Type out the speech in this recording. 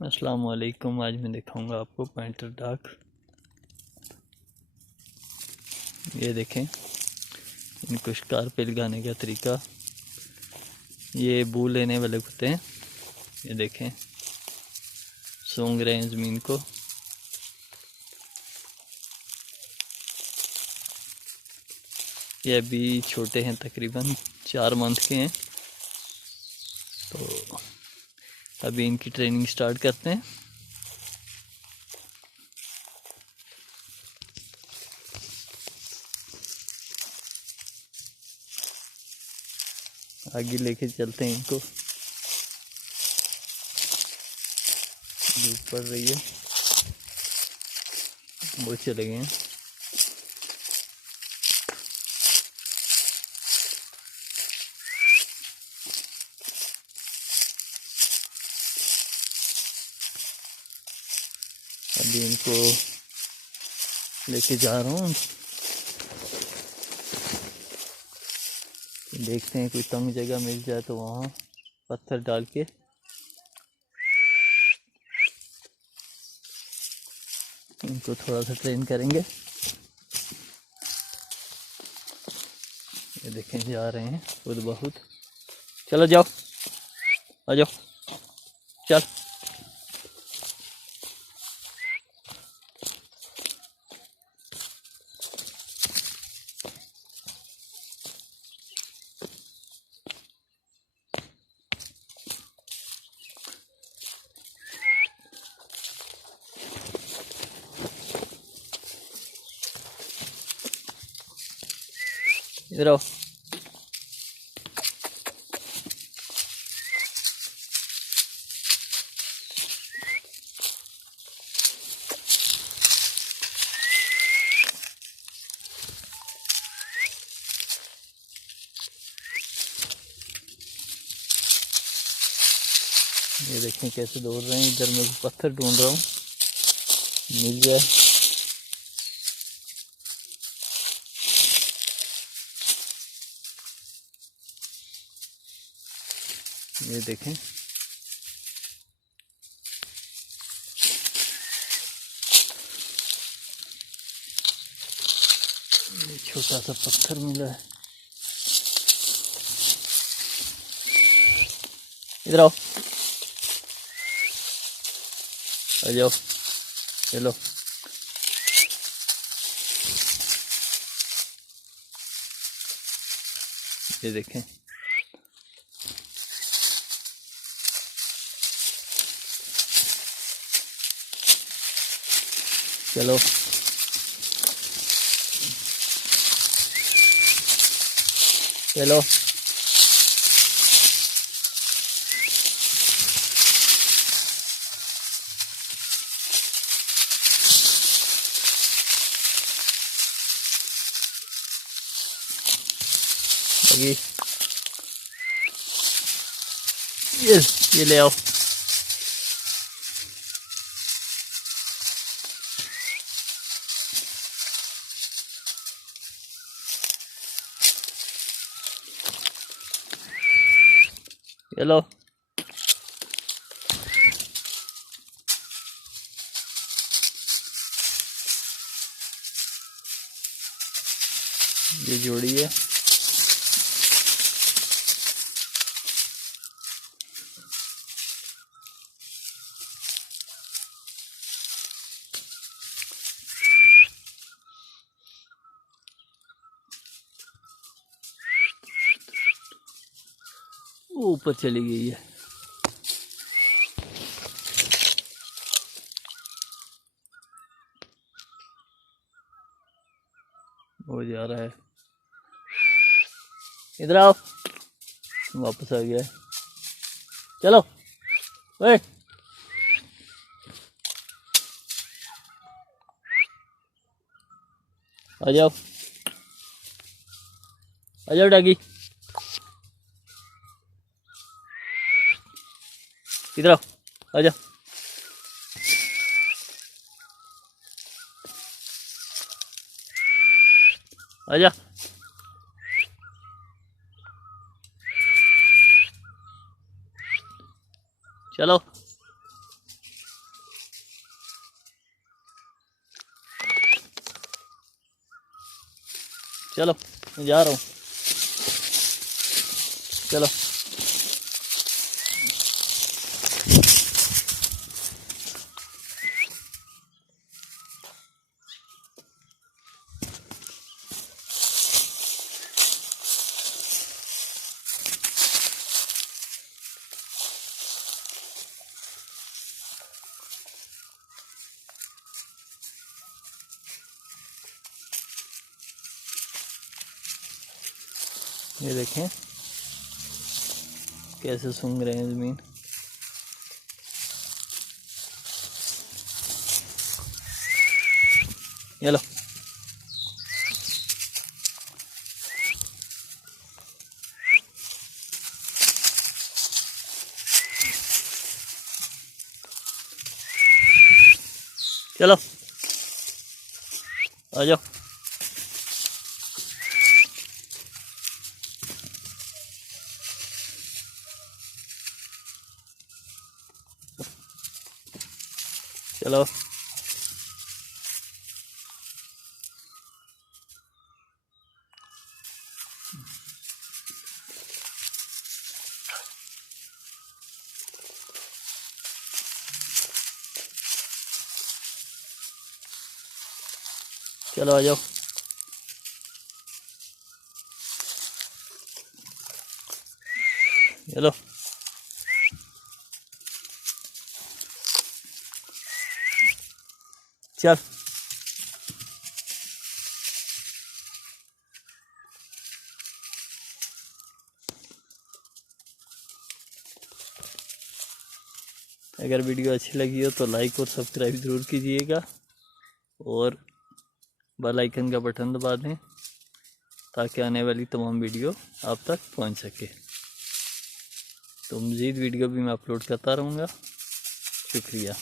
अस्सलाम वालेकुम। आज मैं दिखाऊंगा आपको पॉइंटर डॉग। ये देखें इनको शिकार पे लगाने का तरीका। ये बू लेने वाले कुत्ते हैं। ये देखें सूंघ रहे हैं ज़मीन को। ये अभी छोटे हैं, तकरीबन 4 मंथ के हैं। तो अभी इनकी ट्रेनिंग स्टार्ट करते हैं। आगे लेके चलते हैं इनको। धूप पड़ रही है, वो चले गए हैं। अभी इनको लेके जा रहा हूँ। देखते हैं कोई तंग जगह मिल जाए तो वहाँ पत्थर डाल के इनको थोड़ा सा ट्रेन करेंगे। ये देखें जा रहे हैं खुद बहुत। चलो जाओ, आ जाओ, चल। इधर आओ। ये देखें कैसे दौड़ रहे हैं। इधर मैं पत्थर ढूंढ रहा हूँ, मिल जाए। ये देखें ये छोटा सा पत्थर मिला है। इधर आओ, आ जाओ, चलो। ये देखें चलो। चलो लगी। ये ले आओ। चलो ये जोड़ी है। वो ऊपर चली गई है। वो जा रहा है। इधर आओ, वापस आ गया है। चलो ओए, आ जाओ, आ जाओ डॉगी। इधर आओ, आ जाओ। आजा, चलो। चलो मैं जा रहा हूँ, चलो। ये देखें कैसे सूंघ रहे हैं ज़मीन। ये लो, चलो आ जाओ। चलो चलो आ जाओ। चलो चल। अगर वीडियो अच्छी लगी हो तो लाइक और सब्सक्राइब ज़रूर कीजिएगा और बेल आइकन का बटन दबा दें ताकि आने वाली तमाम वीडियो आप तक पहुंच सके। तो मज़ीद वीडियो भी मैं अपलोड करता रहूँगा। शुक्रिया।